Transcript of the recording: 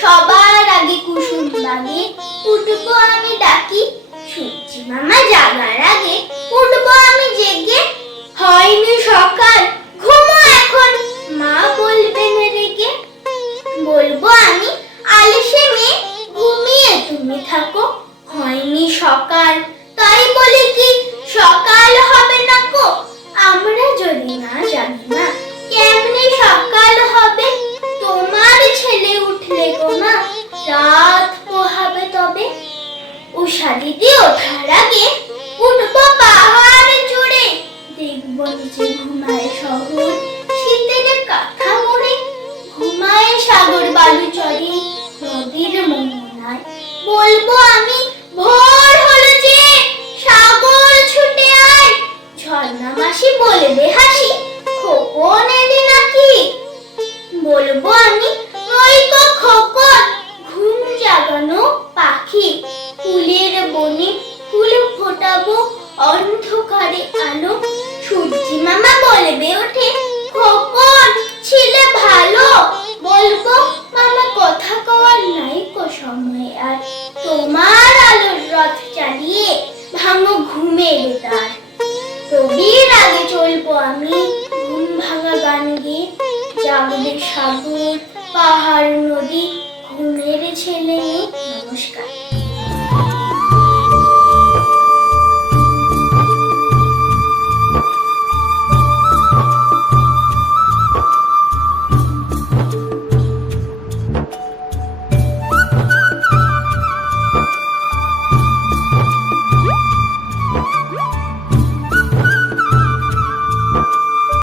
সবার আগে কুসুম লাগে উঠবো আমি ডাকি। সূর্যি মামা জাগার আগে উঠবো আমি জেগে। উষা দিদি ওঠার আগে চড়ে দেখব নিচে ঘুমায় শহর, শীতের কাঁথা ঘুমায় সাগর বালু চড়ে, নদীর মোহনায় বলব আমি ভোর বনে ফুল ফোটাবো, অন্ধকারে আলো। সূর্যি মামা বলবে ওঠে, খোকন, ছিলে ভালো। বলব, মামা কথা কওয়ার নাই কো সময় আর। তোমার আলোর রথ চালিয়ে ভাঙো ঘুমের তার রবির আগে চলবো আমি, ঘুম ভাঙা গান গেয়ে। জাগবে সাগর, পাহাড়, নদী